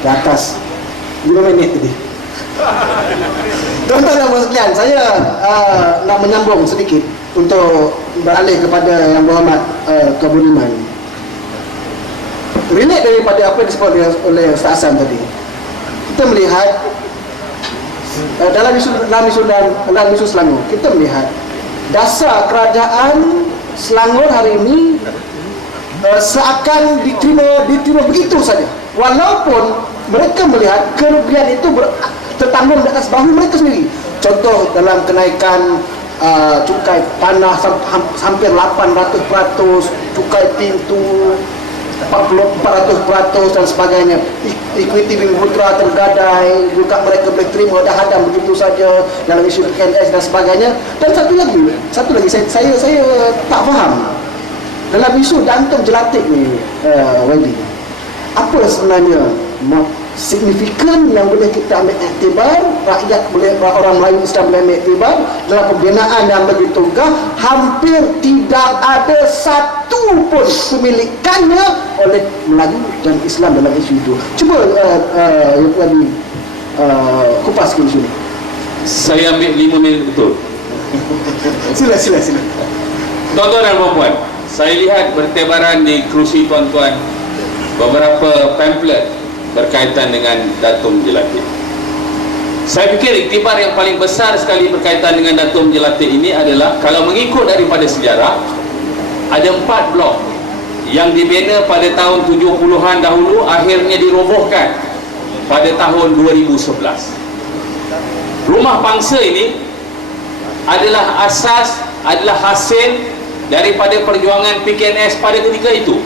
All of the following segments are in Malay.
ke atas 5 minit tadi. Tuan-tuan dan puan sekalian, saya nak menyambung sedikit untuk beralih kepada Yang Berhormat Tuan Budiman. Relate daripada apa yang disebut oleh Ustaz Hassan tadi. Kita melihat dalam isu Selangor, kita melihat dasar kerajaan Selangor hari ini seakan diterima begitu saja, walaupun mereka melihat kerugian itu tertanggung di atas bahu mereka sendiri. Contoh dalam kenaikan cukai tanah hampir 800%, cukai pintu 400% dan sebagainya. Equity Bumi Putra tergadai, juga mereka boleh terima dah hadam begitu saja dalam isu PKNS dan sebagainya. Dan satu lagi saya tak faham dalam isu Datuk Jelatik ni, YB, apa sebenarnya signifikan yang boleh kita ambil iktibar, rakyat boleh, orang Melayu Islam boleh ambil iktibar dalam pembinaan yang begitu gah? Hampir tidak ada satu pun pemilikannya oleh Melayu dan Islam dalam isu itu. Cuba yang tadi kupas ke isu ini. Saya ambil 5 minit betul. Sila. Tuan-tuan dan puan-puan, saya lihat bertebaran di kerusi tuan-tuan beberapa pamphlet berkaitan dengan Datuk Jelatik. Saya fikir iktibar yang paling besar sekali berkaitan dengan Datuk Jelatik ini adalah, kalau mengikut daripada sejarah, ada 4 blok yang dibina pada tahun 70-an dahulu, akhirnya dirobohkan pada tahun 2011. Rumah bangsa ini adalah hasil daripada perjuangan PKNS pada ketika itu.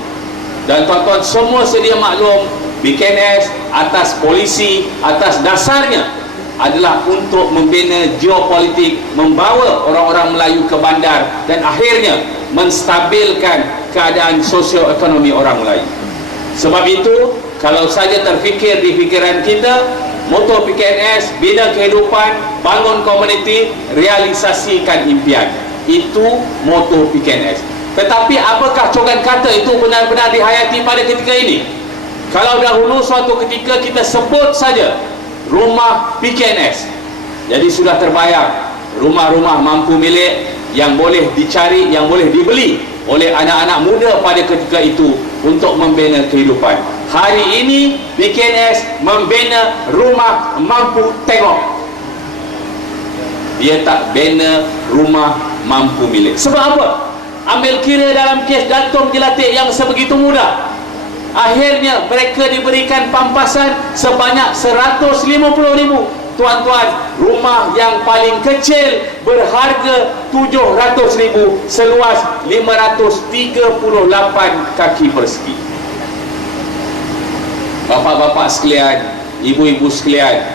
Dan tuan-tuan semua sedia maklum, PKNS atas polisi, atas dasarnya adalah untuk membina geopolitik, membawa orang-orang Melayu ke bandar dan akhirnya menstabilkan keadaan sosioekonomi orang Melayu. Sebab itu, kalau saja terfikir di fikiran kita, moto PKNS, bina kehidupan, bangun komuniti, realisasikan impian. Itu moto PKNS. Tetapi apakah cogan kata itu benar-benar dihayati pada ketika ini? Kalau dahulu suatu ketika kita sebut saja rumah PKNS, jadi sudah terbayang rumah-rumah mampu milik yang boleh dicari, yang boleh dibeli oleh anak-anak muda pada ketika itu untuk membina kehidupan. Hari ini PKNS membina rumah mampu tengok, dia tak bina rumah mampu milik. Sebab apa? Ambil kira dalam kes Datuk Jelatik yang sebegitu mudah, akhirnya mereka diberikan pampasan sebanyak 150,000. Tuan-tuan, rumah yang paling kecil berharga 700,000, seluas 538 kaki persegi. Bapak-bapak sekalian, ibu-ibu sekalian,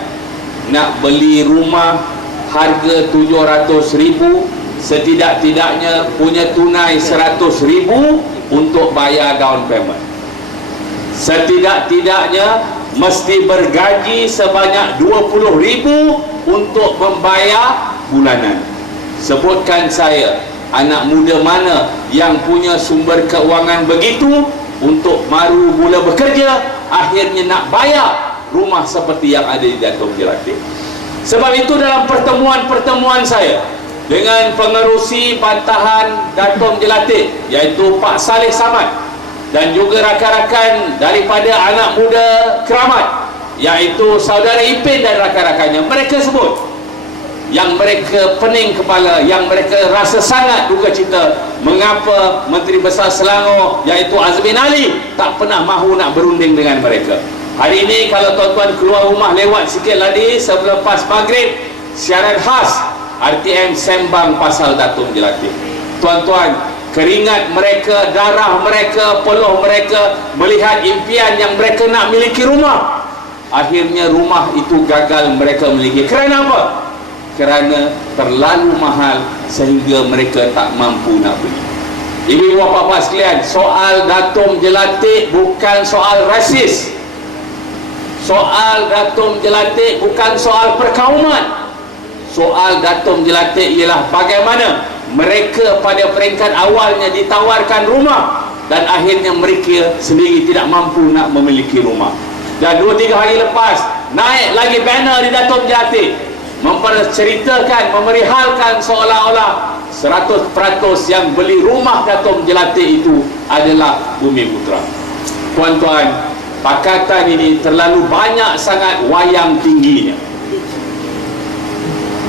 nak beli rumah harga 700,000, setidak-tidaknya punya tunai 100,000 untuk bayar down payment. Setidak-tidaknya mesti bergaji sebanyak 20,000 untuk membayar bulanan. Sebutkan saya, anak muda mana yang punya sumber keuangan begitu untuk baru mula bekerja, akhirnya nak bayar rumah seperti yang ada di Datuk Jelatik. Sebab itu dalam pertemuan-pertemuan saya dengan pengerusi bantahan Datuk Jelatik, iaitu Pak Saleh Samad, dan juga rakan-rakan daripada anak muda Keramat, iaitu saudara Ipin dan rakan-rakannya, mereka sebut yang mereka pening kepala, yang mereka rasa sangat duka cita mengapa Menteri Besar Selangor, iaitu Azmin Ali, tak pernah mahu nak berunding dengan mereka. Hari ini kalau tuan-tuan keluar rumah lewat sikit lagi selepas maghrib, siaran khas RTM sembang pasal Datuk Jelatik. Tuan-tuan, keringat mereka, darah mereka, peluh mereka melihat impian yang mereka nak miliki rumah. Akhirnya rumah itu gagal mereka miliki. Kerana apa? Kerana terlalu mahal sehingga mereka tak mampu nak beli. Ibu bapa sekalian, soal Datuk Jelatik bukan soal rasis. Soal Datuk Jelatik bukan soal perkauman. Soal Datuk Jelatik ialah bagaimana mereka pada peringkat awalnya ditawarkan rumah dan akhirnya mereka sendiri tidak mampu nak memiliki rumah. Dan 2-3 hari lepas naik lagi banner di Datuk Jati memperceritakan, memerihalkan seolah-olah 100% yang beli rumah Datuk Jelati itu adalah Bumi Putra. Tuan-tuan, pakatan ini terlalu banyak sangat wayang tingginya.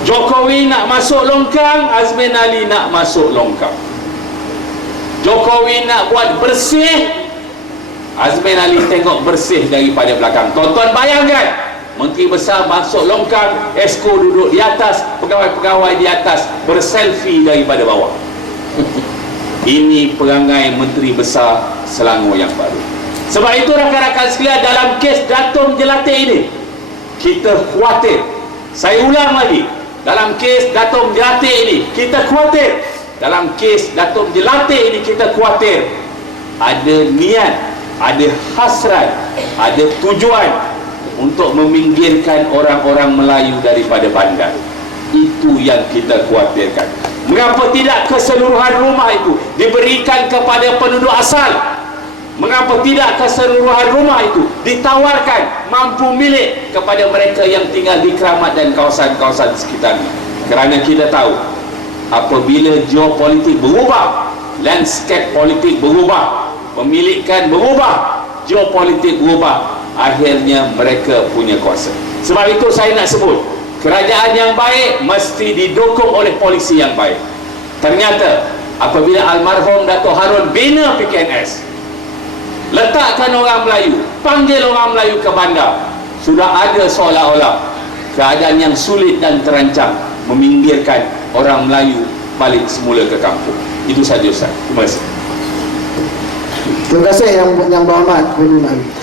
Jokowi nak masuk longkang, Azmin Ali nak masuk longkang. Jokowi nak buat bersih, Azmin Ali tengok bersih daripada belakang. Tuan-tuan bayangkan, Menteri Besar masuk longkang, Esko duduk di atas, pegawai-pegawai di atas berselfie daripada bawah. Ini perangai Menteri Besar Selangor yang baru. Sebab itu rakan-rakan sekalian, dalam kes Datuk Jelati ini kita khawatir. Saya ulang lagi, dalam kes Datuk Jelati ini kita khawatir. Dalam kes Datuk Jelati ini kita khawatir ada niat, ada hasrat, ada tujuan untuk meminggirkan orang-orang Melayu daripada bandar. Itu yang kita khawatirkan. Mengapa tidak keseluruhan rumah itu diberikan kepada penduduk asal? Mengapa tidak keseluruhan rumah itu ditawarkan mampu milik kepada mereka yang tinggal di Keramat dan kawasan-kawasan sekitarnya? Kerana kita tahu, apabila geopolitik berubah, landscape politik berubah, pemilikan berubah, geopolitik berubah, akhirnya mereka punya kuasa. Sebab itu saya nak sebut, kerajaan yang baik mesti didukung oleh polisi yang baik. Ternyata apabila almarhum Dato' Harun bina PKNS, letakkan orang Melayu, panggil orang Melayu ke bandar, sudah ada seolah-olah keadaan yang sulit dan terancam meminggirkan orang Melayu balik semula ke kampung. Itu saja Ustaz. Terima kasih. Terima kasih yang berhormat.